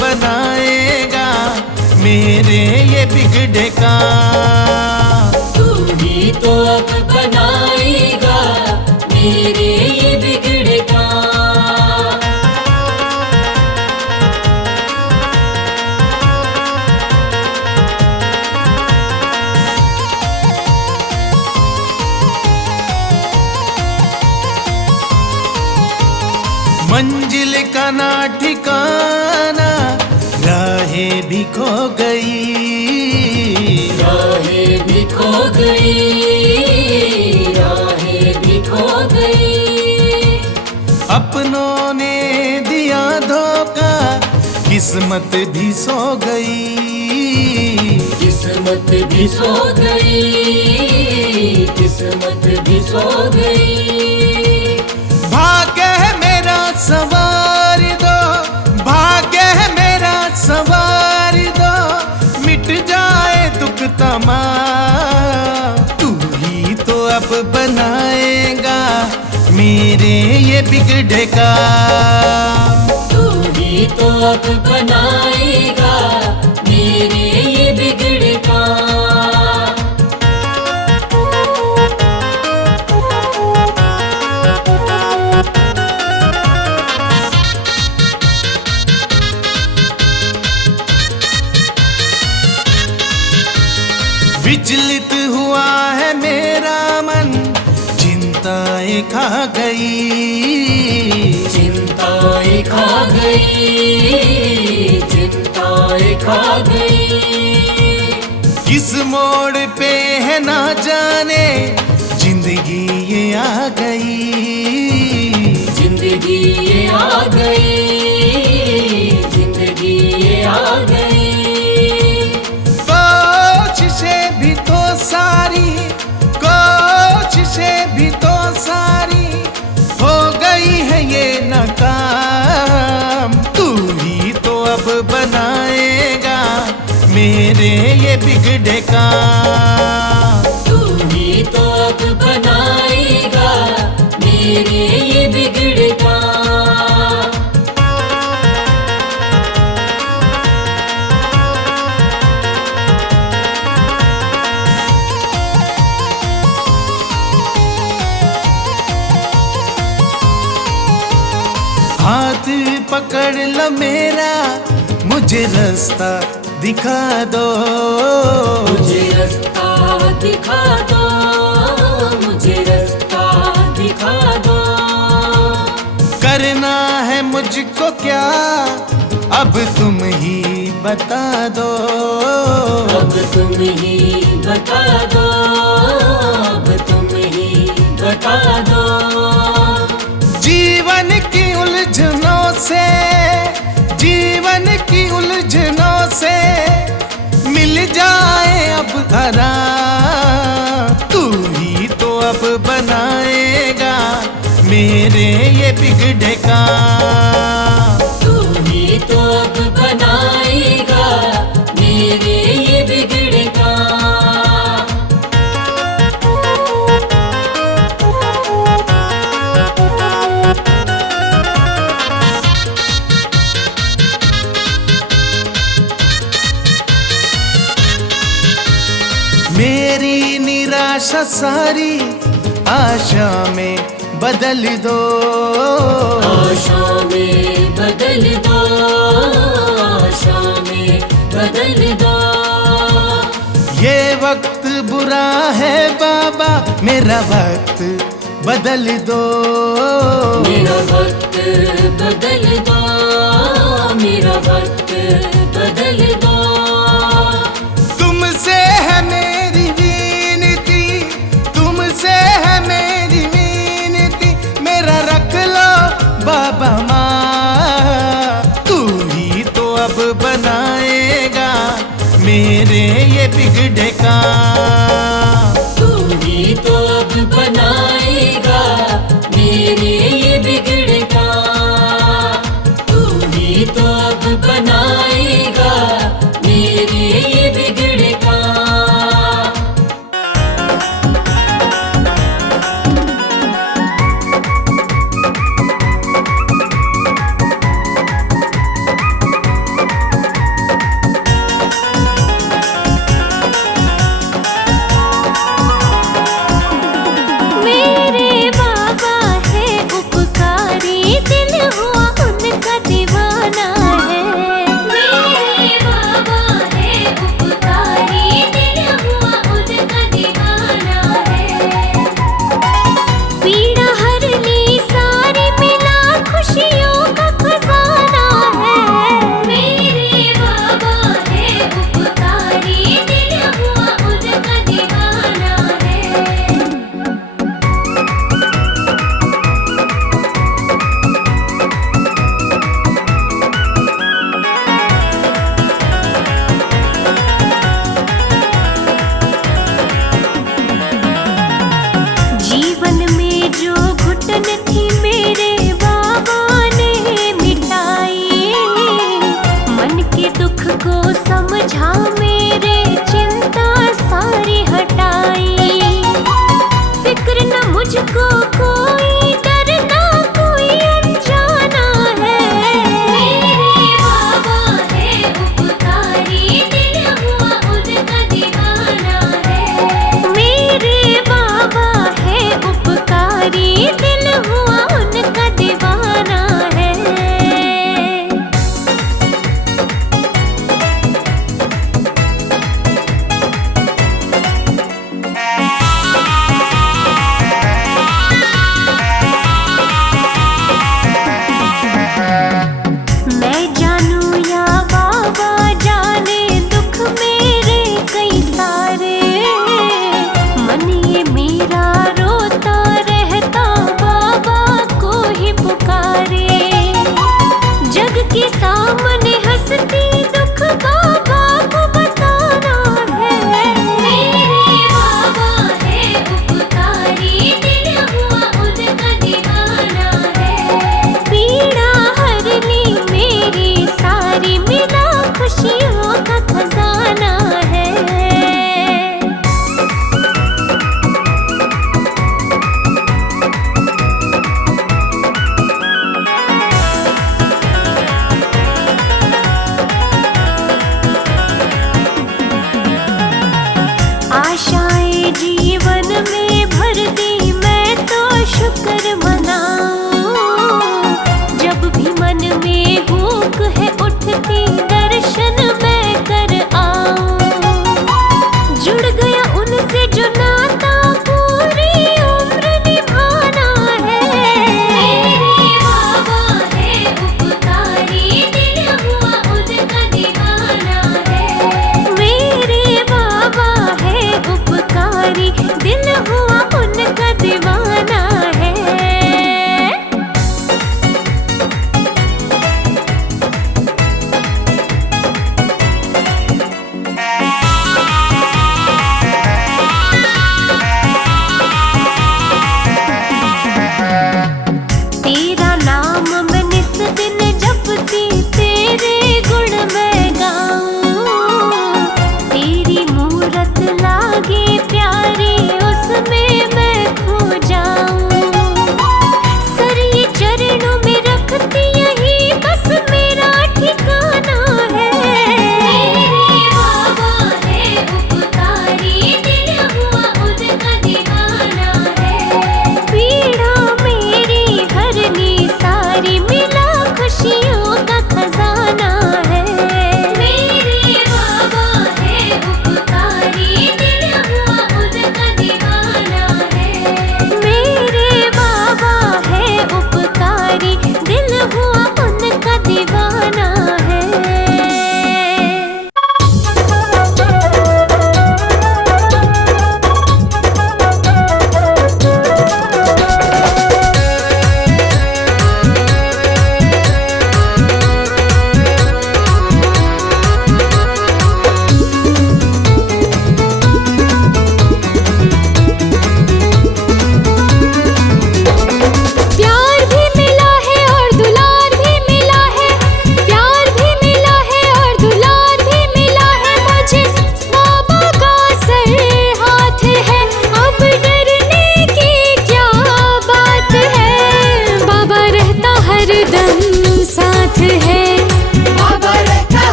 बनाएगा मेरे ये बिगड़े का। तू ही तो अब बनाएगा मेरे ये बिगड़े का। मंजिल का ना ठिकाना, राहें भी खो गई, राहें भी खो गई, राहें भी खो गई। अपनों ने दिया धोखा, किस्मत भी सो गई, किस्मत भी सो गई, किस्मत भी सो गई। भाग्य है मेरा सवार दो, भाग्य है मेरा सवार दो, मिट जाए दुख तमाम। तू ही तो अब बनाएगा मेरे ये बिगड़े का। तू ही तो अब बनाएगा मेरे ये बिगड़े का। विचलित हुआ है मेरा मन, चिंताएं खा गई, चिंताएं खा गई, चिंताएं खा गई। किस मोड़ पे है ना जाने जिंदगी ये आ गई, जिंदगी ये आ गई, जिंदगी ये आ गई। कोशिशें भी तो सारी, कोशिशें भी तो सारी हो गई है ये नाकाम। तू ही तो अब बनाएगा मेरे ये बिगड़े का। तू ही तो अब बनाएगा मेरे ये बिगड़े का। हाथ पकड़ लो मेरा, मुझे रास्ता दिखा दो, मुझे रास्ता दिखा दो, मुझे रास्ता दिखा दो। करना है मुझको क्या अब तुम ही बता दो, अब तुम ही बता दो, अब तुम ही बता दो। जीवन की उलझनों से, जीवन की उलझनों से मिल जाए अब आराम। तू ही तो अब बनाएगा मेरे ये बिगड़े का। तू ही तो अब बनाएगा मेरे ये बिगड़े का। मेरी निराशा सारी आशा में बदल दो, आशा में बदल दो, आशा में बदल दो। ये वक्त बुरा है बाबा, मेरा वक्त बदल दो, मेरा वक्त बदल दो, मेरा वक्त बदल दो। तुमसे है मेरी विनती, तुमसे है मेरी विनती, मेरा रख लो बाबा माँ। तू ही तो अब बनाएगा मेरे ये बिगड़े का। तू ही तो अब बनाएगा मेरे ये बिगड़े का। तू ही तो अब बनाएगा मेरे ये बिगड़े का।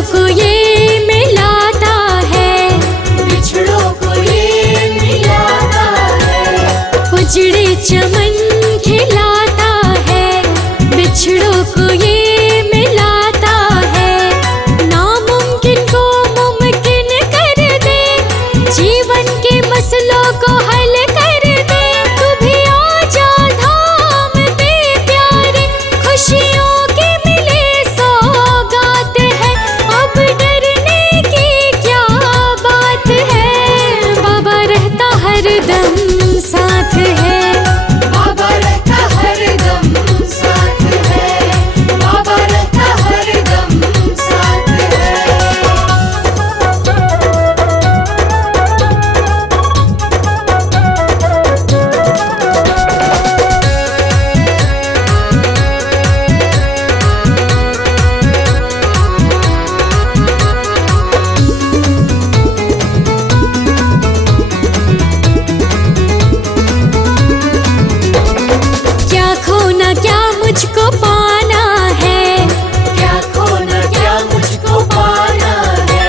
बिछड़ों को ये मिलाता है, बिछड़ों को ये मिलाता है। उजड़े चमन खिलाता है, बिछड़ों को ये मिलाता है। नामुमकिन को मुमकिन कर दे, जीवन के मसलों को हल कर दे। तू भी आ जा धाम पे प्यारे, खुशियों की मिले सौगात है। अब डरने की क्या बात है, बाबा रहता हरदम साथ है। बाबा रहता हरदम साथ है, बाबा रहता हरदम साथ है। क्या खोना क्या मुझको पाना है, क्या खोना क्या मुझको पाना है।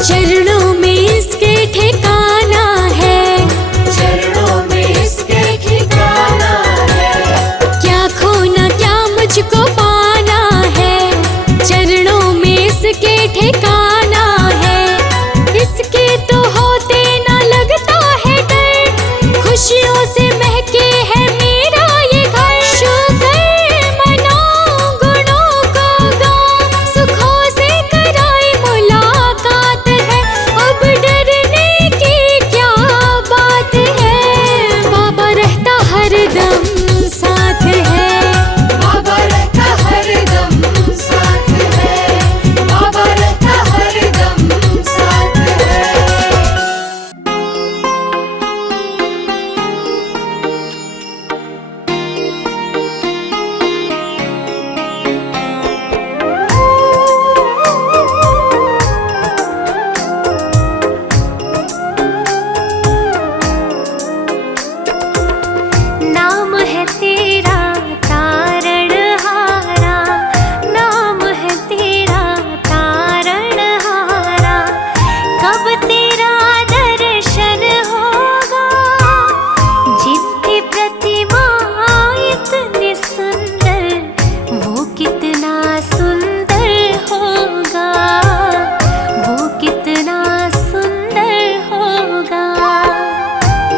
चरणों में इसके ठिकाना है। चरणों में इसके ठिकाना है। क्या खोना क्या मुझको पाना है, चरणों में इसके ठिकाना है। इसके तो होते ना लगता है डर, खुशियों से महके है मेरा ये घर। शुक्र मनाऊं गुणों को गाऊं, सुखों से कराई मुलाकात है। अब डरने की क्या बात है, बाबा रहता हरदम साथ है। बाबा रहता हरदम साथ है, बाबा रहता हरदम साथ है। नाम है तेरा तारणहारा, नाम है तेरा तारणहारा। कब तेरा दर्शन होगा, जिनकी प्रतिमा इतनी सुंदर, वो कितना सुंदर होगा, वो कितना सुंदर होगा।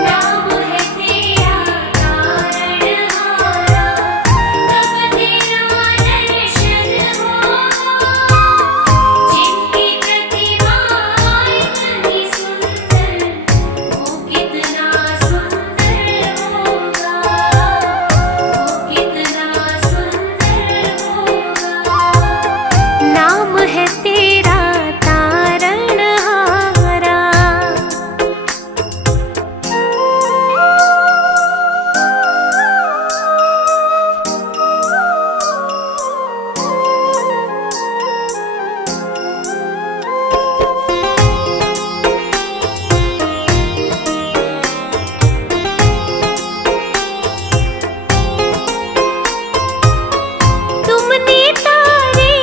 नाम है तेरा तारणहारा, कब तेरा दर्शन होगा, जिनकी प्रतिमा इतनी सुंदर, वो कितना सुंदर होगा, वो कितना सुंदर होगा। नाम है तेरा तारणहारा। तुमने तारे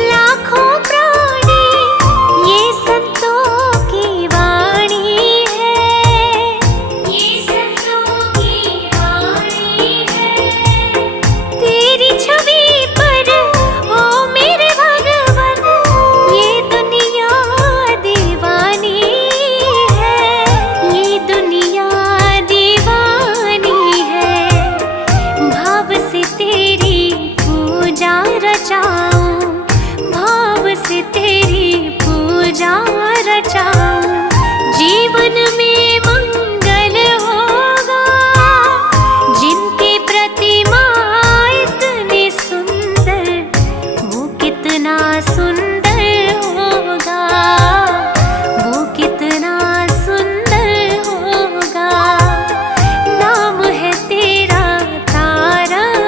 लाखों प्राणी, ये संतों की वाणी है, ये संतों की वाणी है। तेरी छवि पर ओ मेरे भगवन, ये दुनिया दीवानी है, ये दुनिया दीवानी है। भाव से तेरी पूजा रचाऊं, भाव से तेरी पूजा रचाऊं। जीवन में मंगल होगा, जिनकी प्रतिमा इतनी सुंदर, वो कितना सुंदर होगा, वो कितना सुंदर होगा। नाम है तेरा तारणहारा।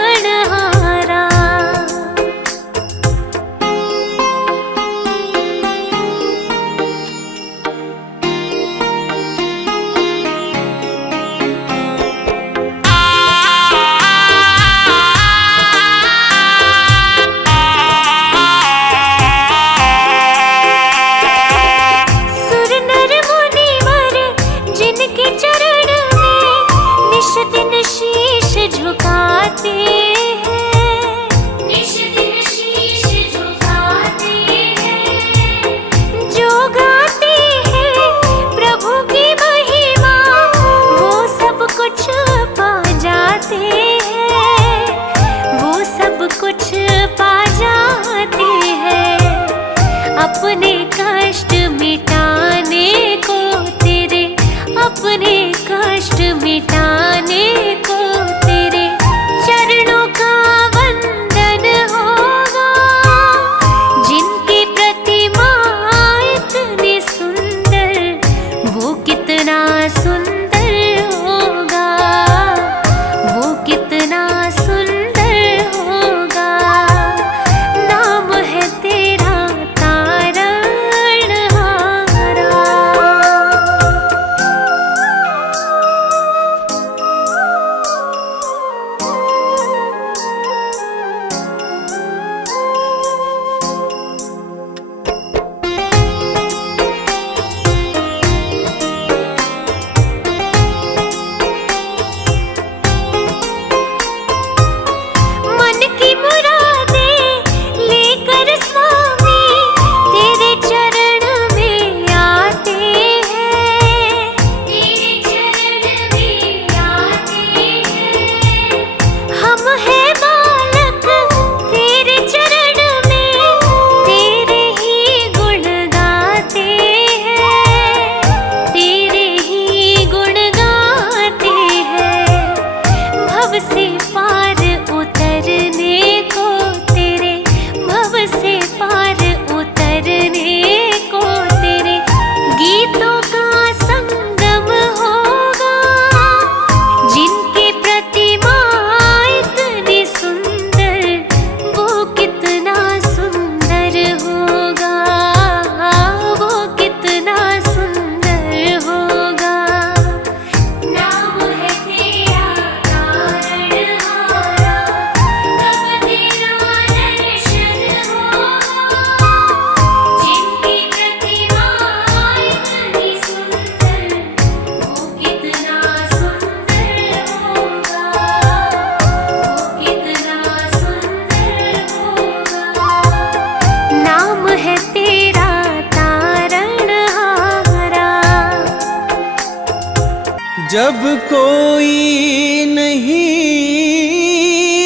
जब कोई नहीं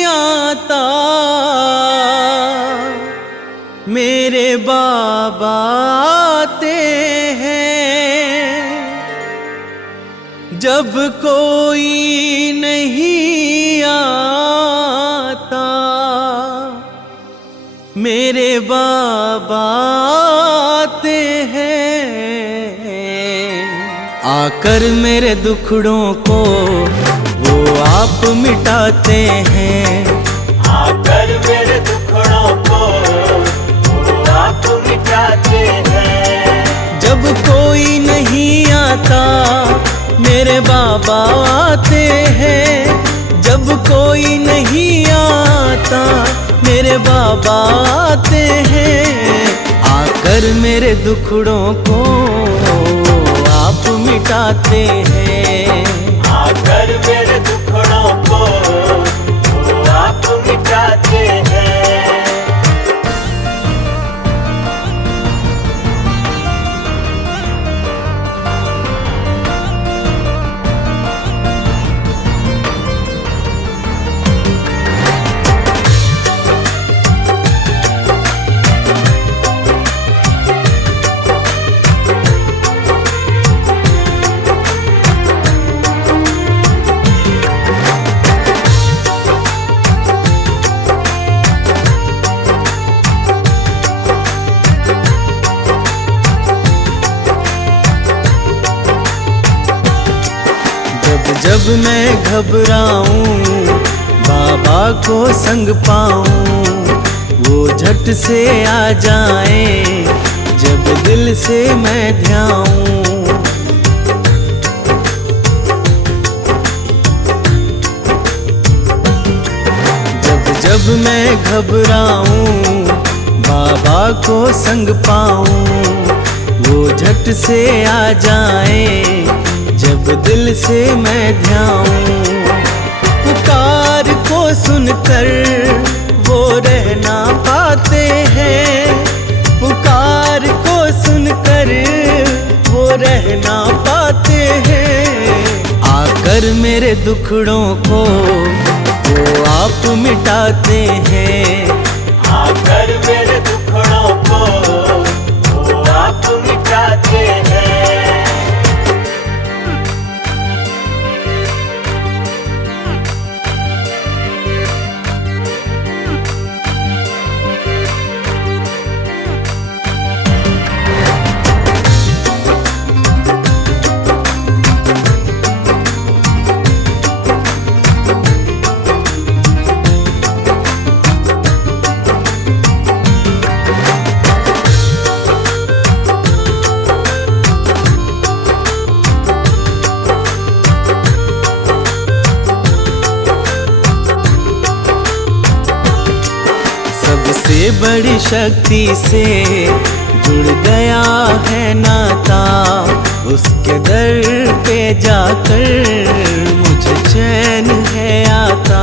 आता मेरे बाबा आते हैं। जब कोई नहीं आता मेरे बाबा आते हैं। आकर मेरे दुखड़ों को वो आप मिटाते हैं। आकर मेरे दुखड़ों को वो आप मिटाते हैं। जब कोई नहीं आता मेरे बाबा आते हैं। जब कोई नहीं आता मेरे बाबा आते हैं। आकर मेरे दुखड़ों को आप मिटाते हैं। आकर मेरे दुखड़ों को वो आप मिटाते हैं। जब मैं घबराऊं बाबा को संग पाऊं वो झट से आ जाए जब दिल से मैं ध्याऊं। जब मैं घबराऊं बाबा को संग पाऊं वो झट से आ जाए जब दिल से मैं ध्याऊं। पुकार को सुनकर वो रह ना पाते हैं। पुकार को सुनकर वो रह ना पाते हैं। आकर मेरे दुखड़ों को वो आप मिटाते हैं। आकर मेरे दुखड़ों को वो आप मिटाते हैं। सबसे बड़ी शक्ति से जुड़ गया है नाता। उसके दर पे जाकर मुझे चैन है आता।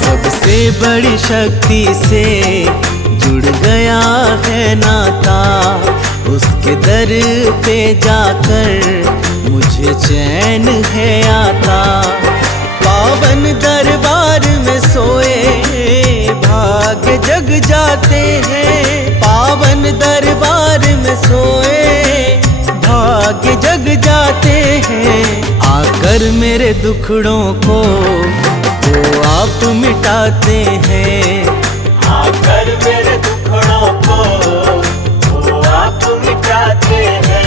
सबसे बड़ी शक्ति से जुड़ गया है नाता। उसके दर पे जाकर मुझे चैन है आता। पावन दरबार में सोए भाग्य जग जाते हैं। पावन दरबार में सोए भाग्य जग जाते हैं। आकर मेरे दुखड़ों को वो आप मिटाते हैं। आकर मेरे दुखड़ों को वो आप मिटाते हैं।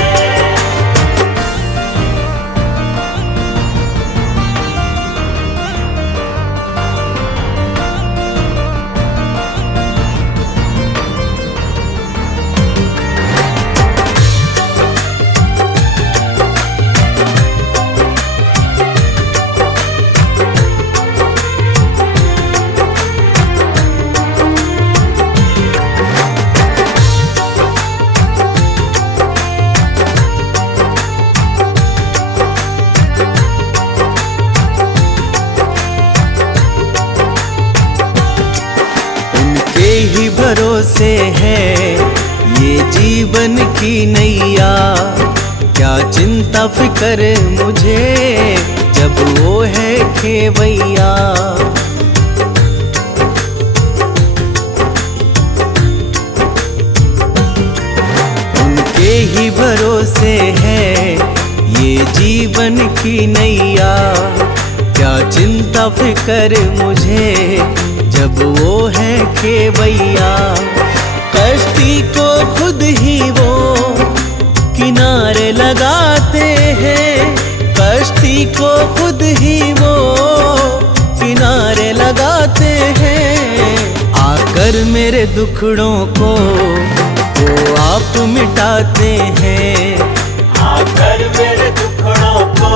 ही भरोसे है जीवन की नैया, क्या चिंता फिक्र मुझे जब वो है खेवैया। उनके ही भरोसे है ये जीवन की नैया, क्या चिंता फिक्र मुझे जब वो है खेवैया। कश्ती को खुद ही वो किनारे लगाते हैं, कश्ती को खुद ही वो किनारे लगाते हैं। आकर मेरे दुखड़ों को वो आप मिटाते हैं, आकर मेरे दुखड़ों को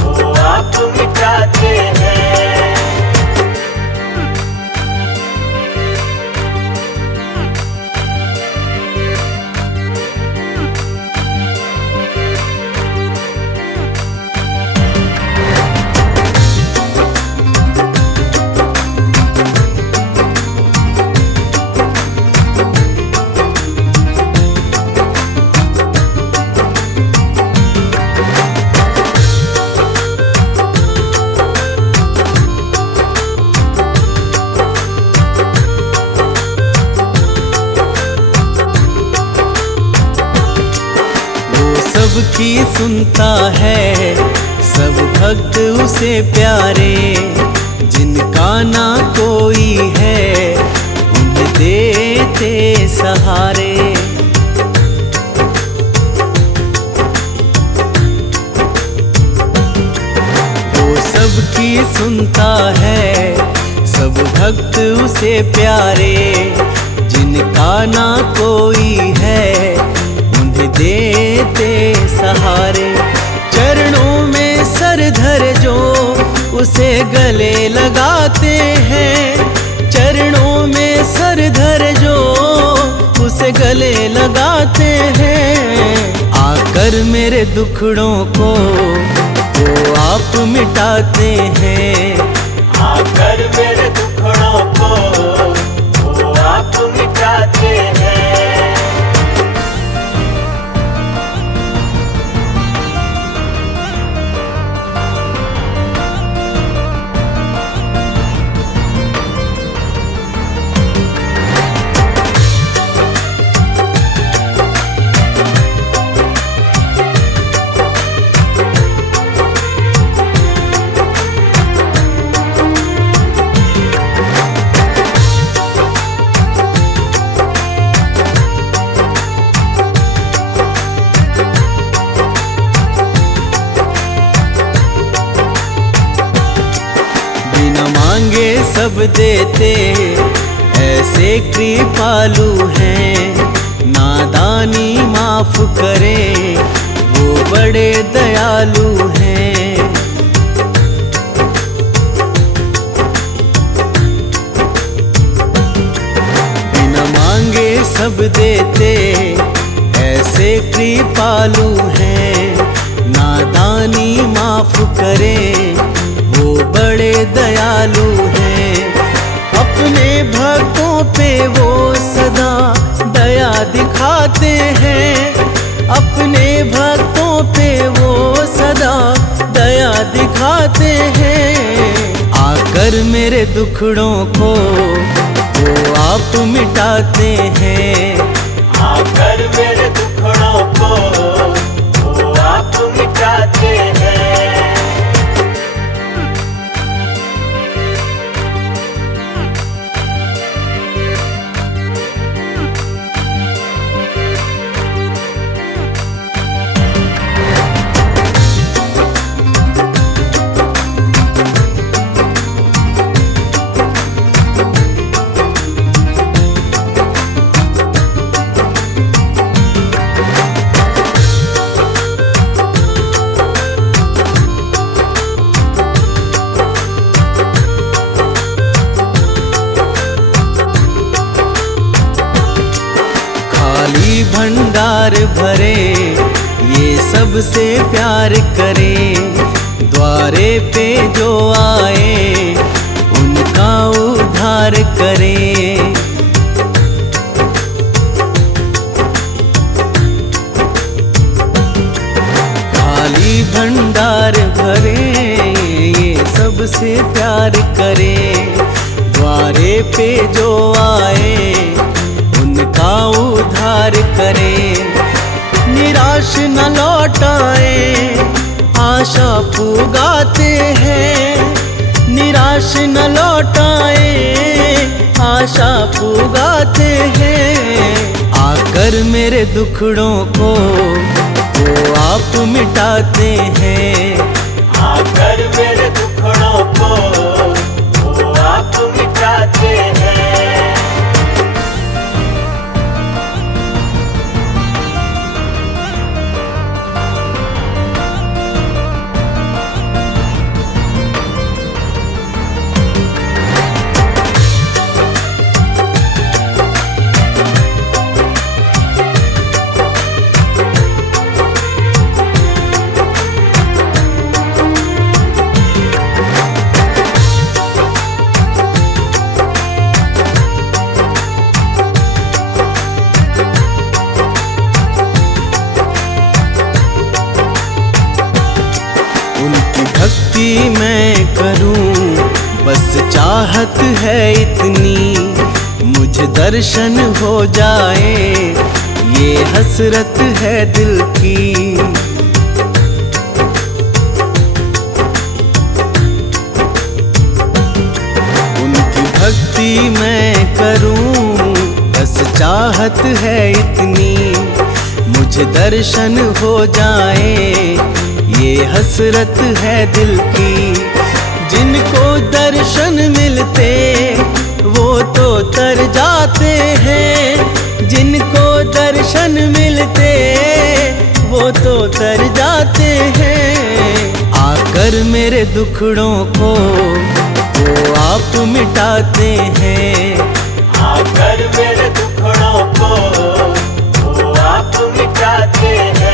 वो आप मिटाते हैं। सबकी सुनता है सब भक्त उसे प्यारे, जिनका ना कोई है उन्हें देते सहारे। वो सबकी सुनता है सब भक्त उसे प्यारे, जिनका ना कोई है देते सहारे। चरणों में सर धर जो उसे गले लगाते हैं, चरणों में सर धर जो उसे गले लगाते हैं। आकर मेरे दुखड़ों को वो आप मिटाते हैं, आकर मेरे दुखड़ों को वो आप मिटाते हैं। मांगे सब देते ऐसे कृपालु हैं, नादानी माफ करे वो बड़े दयालु हैं। बिना मांगे सब देते ऐसे कृपालु हैं, नादानी माफ करे वो बड़े दयालु हैं। अपने भक्तों पे वो सदा दया दिखाते हैं, अपने भक्तों पे वो सदा दया दिखाते हैं। आकर मेरे दुखड़ों को वो आप मिटाते हैं, आकर मेरे दुखड़ों को वो आप मिटाते हैं। भंडार भरे ये सबसे प्यार करे, द्वारे पे जो आए उनका उद्धार करे। पे जो आए उनका उद्धार करे। निराश न लौटाए आशा पुगाते हैं, निराश न लौटाए आशा पुगाते हैं। आकर मेरे दुखड़ों को वो आप मिटाते हैं, आकर मेरे दुखड़ों को वो आप मिटाते हैं। उनकी भक्ति मैं करूं बस चाहत है इतनी, मुझे दर्शन हो जाए ये हसरत है दिल की। उनकी भक्ति मैं करूं बस चाहत है इतनी, मुझे दर्शन हो जाए ये हसरत है दिल की। जिनको दर्शन मिलते वो तो तर जाते हैं, जिनको दर्शन मिलते वो तो तर जाते हैं। आकर मेरे दुखड़ों को वो आप मिटाते हैं, आकर मेरे दुखड़ों को वो आप मिटाते हैं।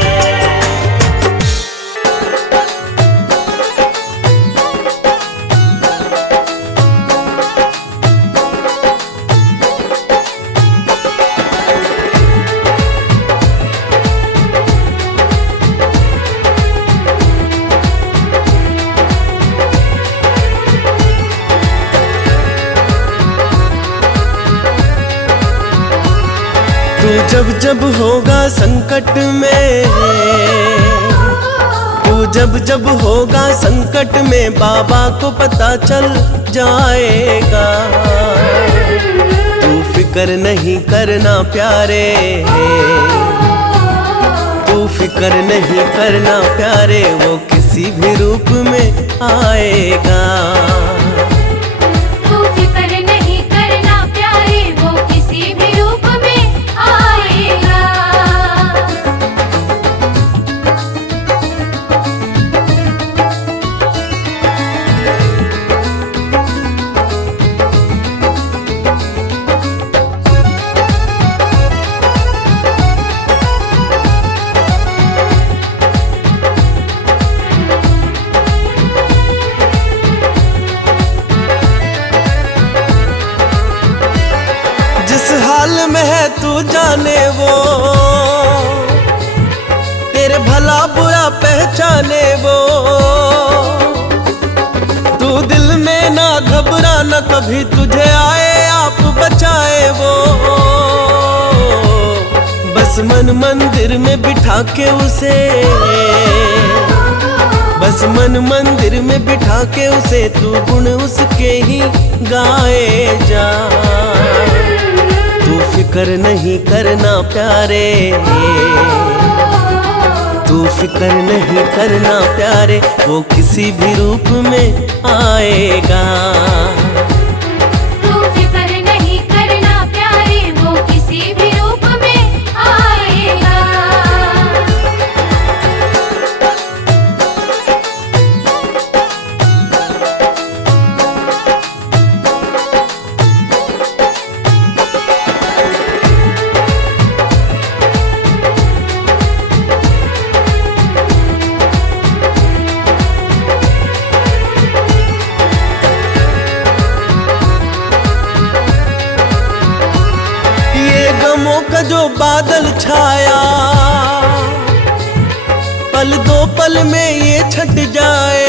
तू जब जब होगा संकट में, तू जब जब होगा संकट में बाबा को पता चल जाएगा। तू फिक्र नहीं करना प्यारे, तू फिक्र नहीं करना प्यारे, वो किसी भी रूप में आएगा। जिस हाल में है तू जाने वो, तेरे भला बुरा पहचाने वो। तू दिल में ना घबरा न कभी, तुझे आए आप बचाए वो। बस मन मंदिर में बिठा के उसे, बस मन मंदिर में बिठा के उसे तू गुण उसके ही गाए जा। तू फिक्र नहीं करना प्यारे, तू फिक्र नहीं करना प्यारे, वो किसी भी रूप में आएगा। तू फिक्र नहीं करना प्यारे, वो किसी भी रूप में आएगा। का जो बादल छाया, पल दो पल में ये छट जाए।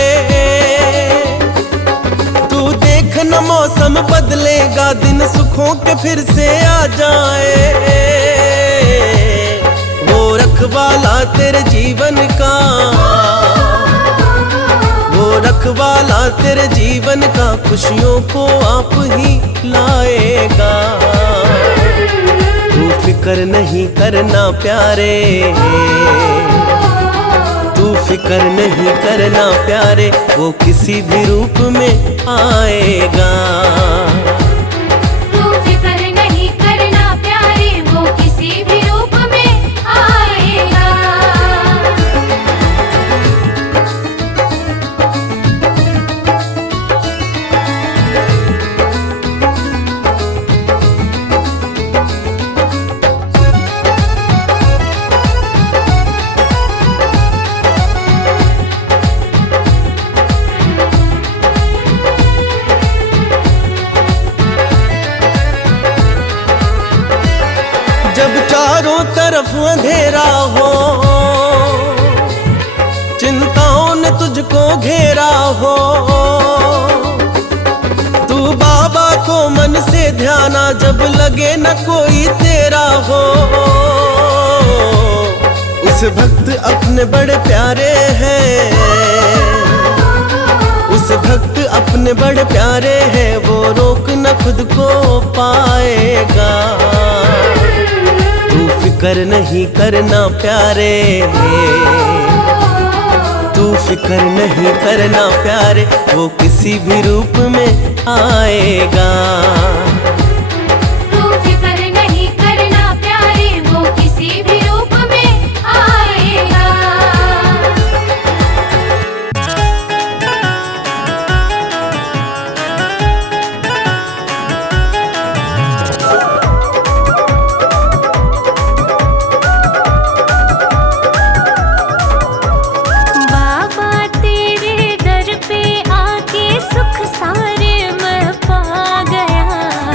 तू देख न न मौसम बदलेगा, दिन सुखों के फिर से आ जाए। वो रखवाला तेरे जीवन का, वो रखवाला तेरे जीवन का, खुशियों को आप ही लाएगा। तू फिक्र नहीं करना प्यारे, तू फिक्र नहीं करना प्यारे, वो किसी भी रूप में आएगा। तू फिक्र नहीं करना प्यारे, वो किसी भी रूप में आएगा। जब चारों तरफ अंधेरा हो, चिंताओं ने तुझको घेरा हो, तू बाबा को मन से ध्याना, जब लगे न कोई तेरा हो। उस भक्त अपने बड़े प्यारे हैं, उस भक्त अपने बड़े प्यारे हैं, वो रोक न खुद को पाएगा। तू फिक्र नहीं करना प्यारे, तू फिक्र नहीं करना प्यारे, वो किसी भी रूप में आएगा। तू फिक्र नहीं करना प्यारे, वो किसी भी रूप में आएगा। सुख सारे मैं पा गया,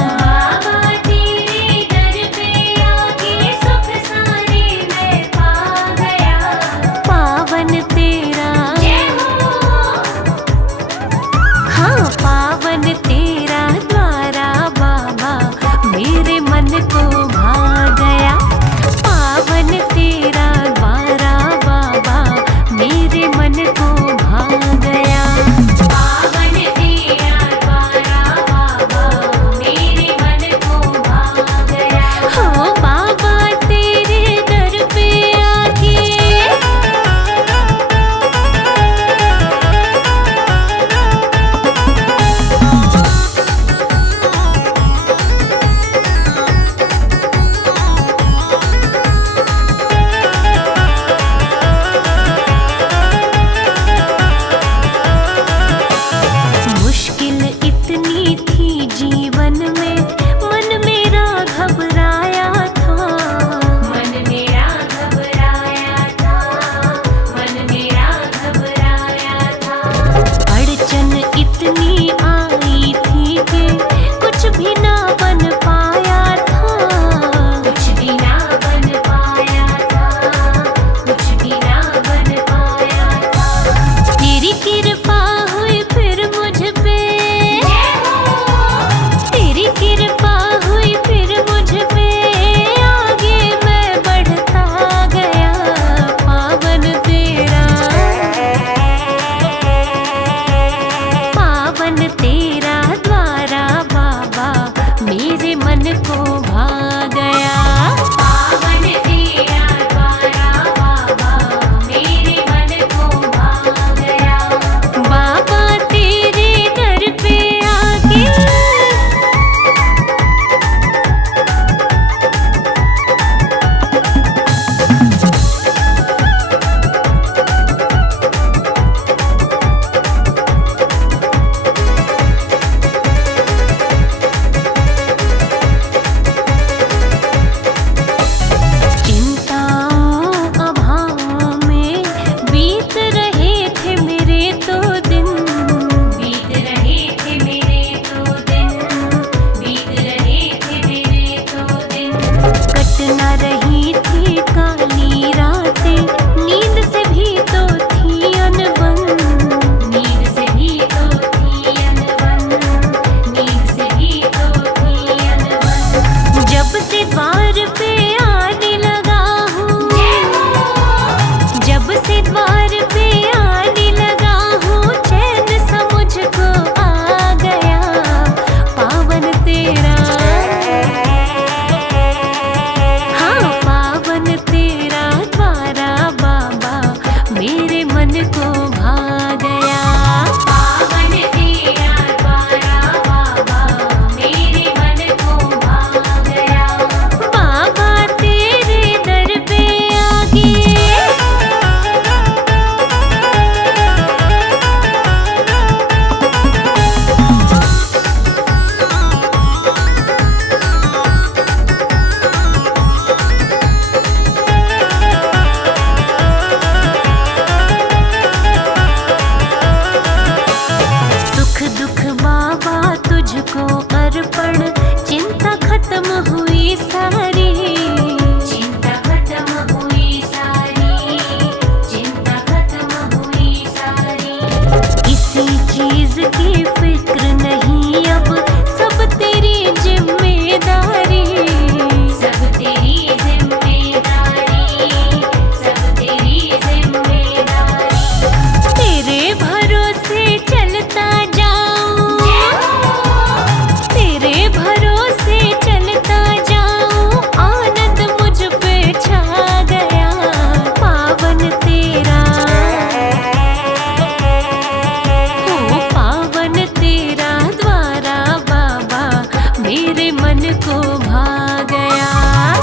मेरे मन को भा गया।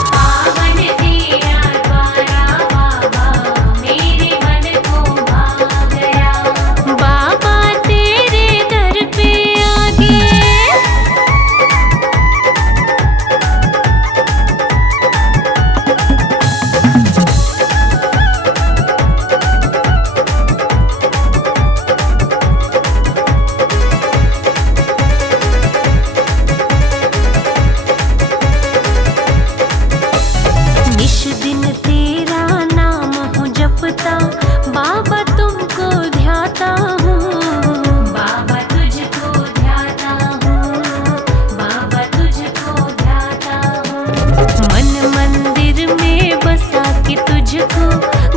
पावन तेरा द्वारा बाबा मेरे मन को भा गया। बाबा तेरे दर पे आगे निश दिन तेरा नाम हूँ जपता, बाबा तुमको ध्याता हूँ। बाबा तुझको ध्याता हूँ, बाबा तुझको ध्याता हूँ। मन मंदिर में बसा के तुझको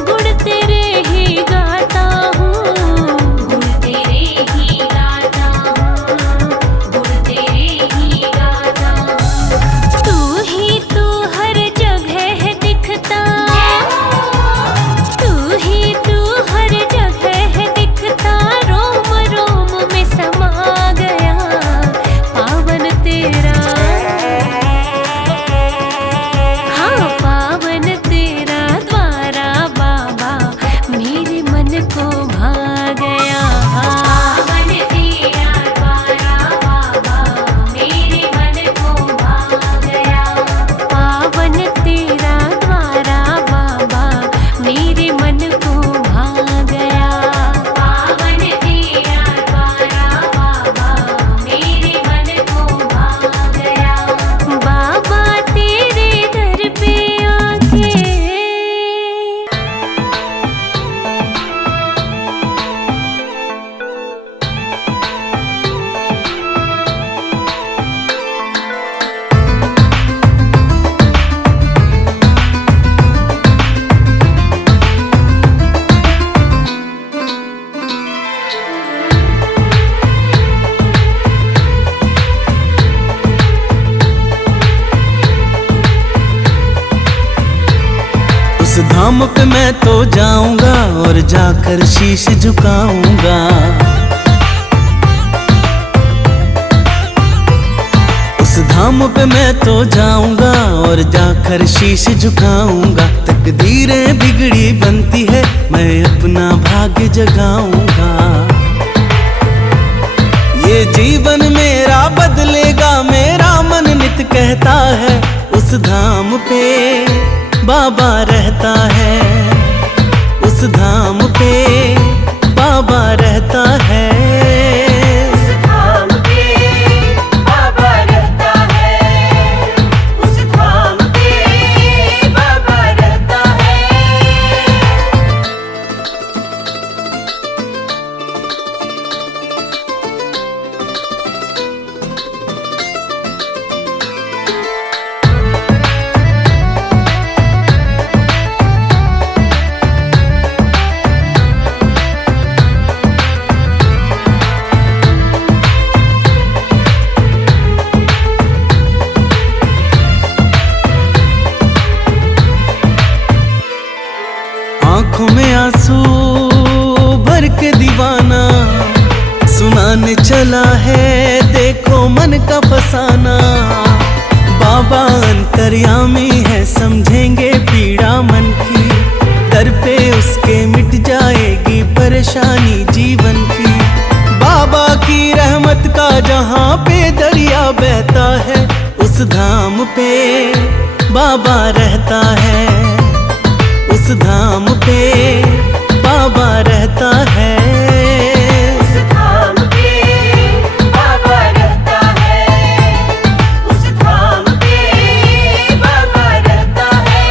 गुण तेरे ही गाता हूँ। गुण तेरे ही गाता हूँ, गुण तेरे ही गाता हूँ। तू हर जगह दिखता, तू हर जगह दिखता, रोम रोम में समा गया। पावन तेरा, हाँ पावन तेरा द्वारा बाबा मेरे मन को भा गया। पावन तेरा द्वारा बाबा मेरे मन को भा गया। पावन तेरा द्वारा बाबा मेरे मन को भा गया। पावन तेरा द्वारा बाबा मेरे मन को भा गया। बाबा तेरे दर पे आके उस धाम पे मैं तो जाऊंगा और जाकर शीश झुकाऊंगा। उस धाम पे मैं तो जाऊंगा और जाकर शीश झुकाऊंगा। तकदीरें बिगड़ी बनती है, मैं अपना भाग्य जगाऊंगा। ये जीवन मेरा बदलेगा, मेरा मन नित कहता है। उस धाम पे बाबा रहता है, उस धाम पे बाबा रहता है। उस धाम पे बाबा रहता है, उस धाम पे बाबा रहता है। आंखों में आंसू भर के दीवाना सुनाने चला है, देखो मन का फसाना। बाबा अंतर्यामी है, समझेंगे पीड़ा मन की। दर पे उसके मिट जाएगी परेशानी जीवन की। बाबा की रहमत का जहाँ पे दरिया बहता है, उस धाम पे बाबा रहता है। उस धाम पे बाबा रहता है। उस धाम पे बाबा रहता है, उस धाम पे बाबा रहता है।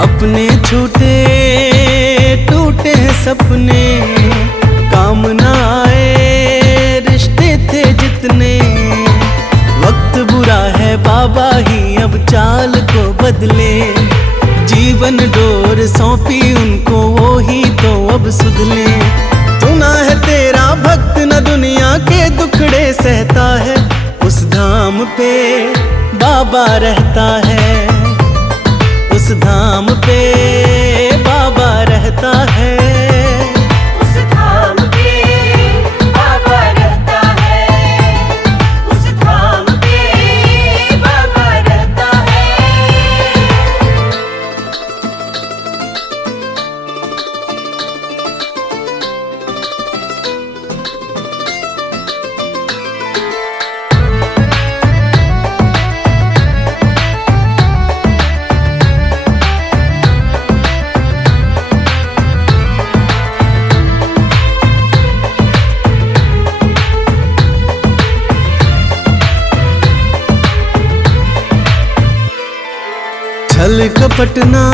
अपने छूटे टूटे सपने काम ना आए, रिश्ते थे जितने वक्त बुरा बाबा ही अब चाल को बदले। जीवन डोर सौंपी उनको वो ही तो अब सुधले। सुना है तेरा भक्त न दुनिया के दुखड़े सहता है, उस धाम पे बाबा रहता है, उस धाम पे बाबा रहता है। उस धाम पे बाबा रहता है, उस धाम पे बाबा रहता है। छल कपट ना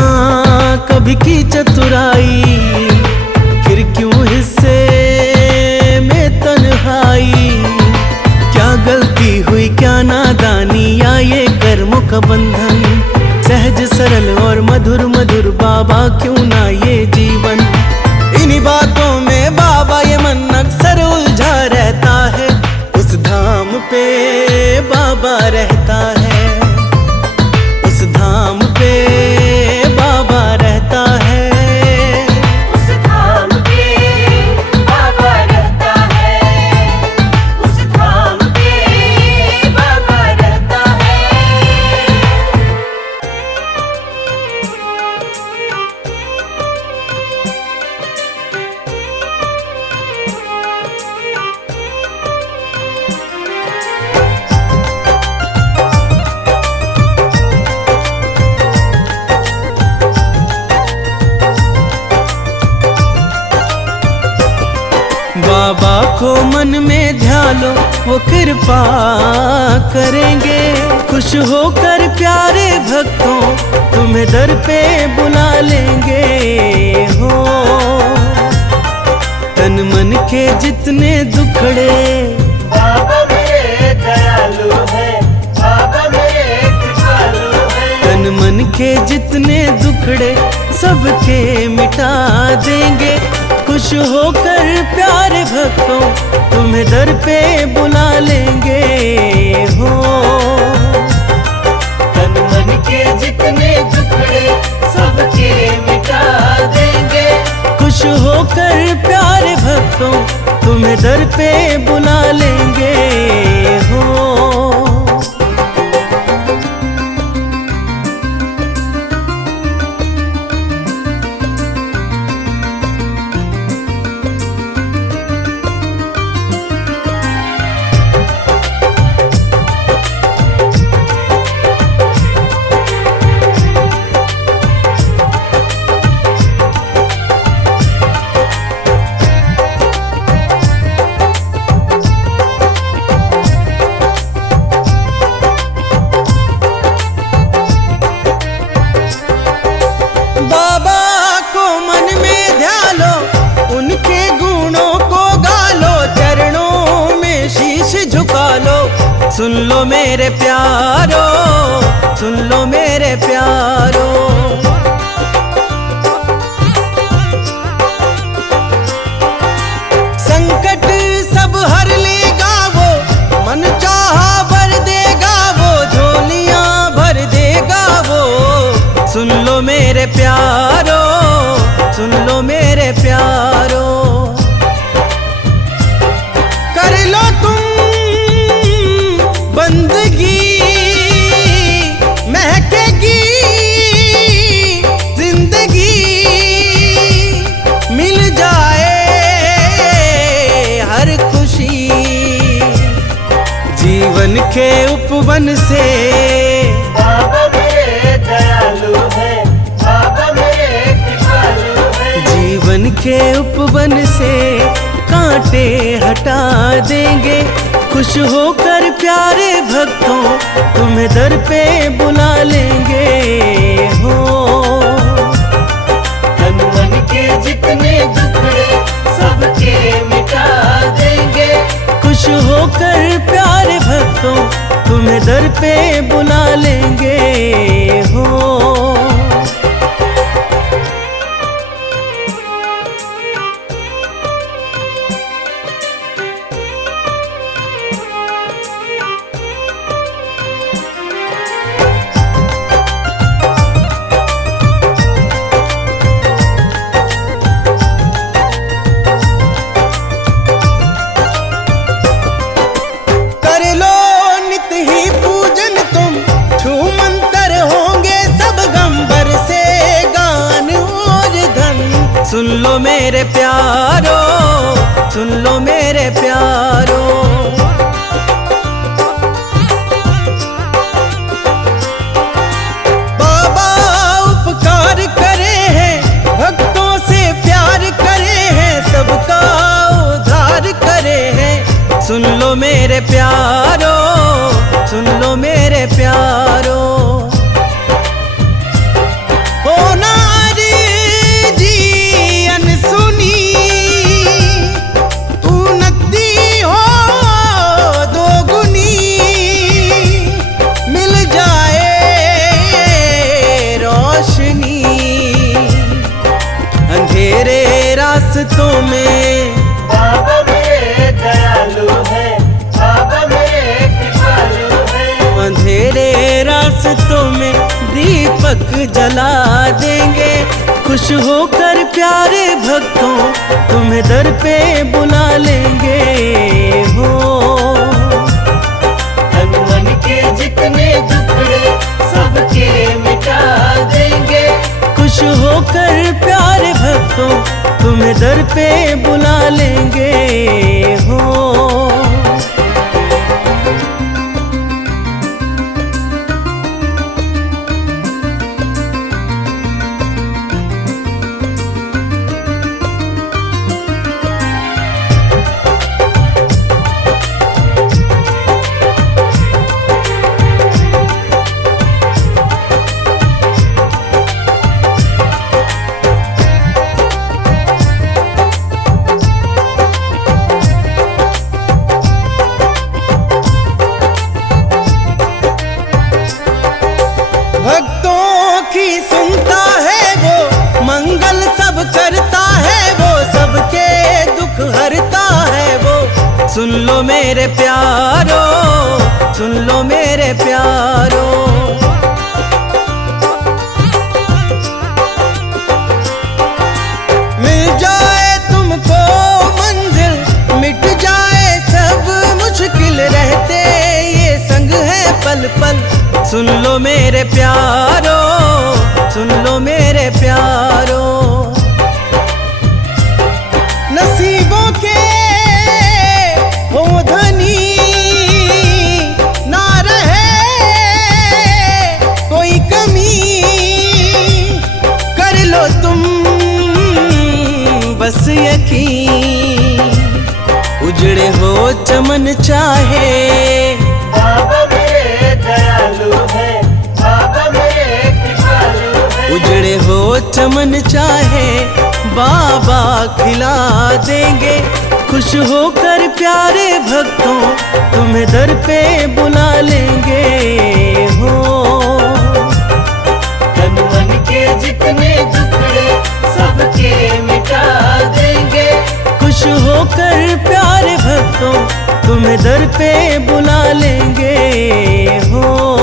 कभी की चतुराई, फिर क्यों हिस्से में तन्हाई। क्या गलती हुई क्या नादानी या ये कर्मों का बंधन। सहज सरल और मधुर मधुर बाबा क्यों ना ये जीवन। इन्हीं बातों में बाबा ये मन अक्सर उलझा रहता है, उस धाम पे बाबा रहता है, उस धाम पे बाबा रहता है। उस धाम पे बाबा रहता है, उस धाम पे बाबा रहता है। बाबा को मन में ध्यालो वो कृपा करेंगे। खुश होकर प्यारे भक्तों तुम्हें दर पे बुला लेंगे हो। तन मन के जितने दुखड़े बाबा मेरे दयालु है, बाबा मेरे कृपालु है। तन मन के जितने दुखड़े सबके मिटा देंगे। खुश होकर प्यारे भक्तों तुम्हें दर पे बुला लेंगे हो। तन मन के जितने दुखड़े सबके मिटा देंगे। खुश होकर प्यारे भक्तों तुम्हें दर पे बुला लेंगे हो। सुन लो मेरे प्यारो, सुन लो मेरे प्यारो। संकट सब हर लेगा वो, मन चाहा भर देगा वो, झोलियां भर देगा वो। सुन लो मेरे प्यारो, सुन लो मेरे प्यारो। कर लो तुम बंदगी, महकेगी जिंदगी। मिल जाए हर खुशी जीवन के उपवन से। बाबा मेरे दयालु है, बाबा मेरे कृपालु है। जीवन के उपवन से कांटे हटा देंगे। खुश होकर प्यारे भक्तों तुम्हें दर पे बुला लेंगे हो। तन मन के जितने दुखड़े सबके मिटा देंगे। खुश होकर प्यारे भक्तों तुम्हें दर दर पे बुला लेंगे हो। सुन लो मेरे प्यारो, सुन लो मेरे प्यारो, बाबा उपकार करे हैं, भक्तों से प्यार करे हैं, सबका उद्धार करे हैं। सुन लो मेरे प्यारो, सुन लो मेरे प्यारो, रास्तों में बाबा मेरे दयालु है, बाबा मेरे कृपालु है। अंधेरे रास्तों में दीपक जला देंगे, खुश होकर प्यारे भक्तों तुम्हें दर पे बुला लेंगे हो। तन मन के जितने दुखड़े सबके मिटा देंगे, खुश होकर प्यारे भक्तों तुम्हें दर पे बुला लेंगे हो। भक्तों की सुनता है वो, मंगल सब करता है वो, सबके दुख हरता है वो। सुन लो मेरे प्यारो, सुन लो मेरे प्यारो, मिल जाए तुमको मंजिल, मिट जाए सब मुश्किल, रहते ये संग है पल पल। सुन लो मेरे प्यारो, सुन लो मेरे प्यारो, नसीबों के हो धनी ना रहे कोई कमी, कर लो तुम बस यकीन, उजड़े हो चमन चाहे बाबा मेरे दयालु है, बाबा मेरे कृपालु है। उजड़े हो चमन चाहे बाबा खिला देंगे, खुश होकर प्यारे भक्तों तुम्हें दर पे बुला लेंगे हो। तन मन के जितने दुखड़े सबके मिटा देंगे, खुश होकर प्यारे भक्तों तुम्हें दर पे बुला लेंगे हो।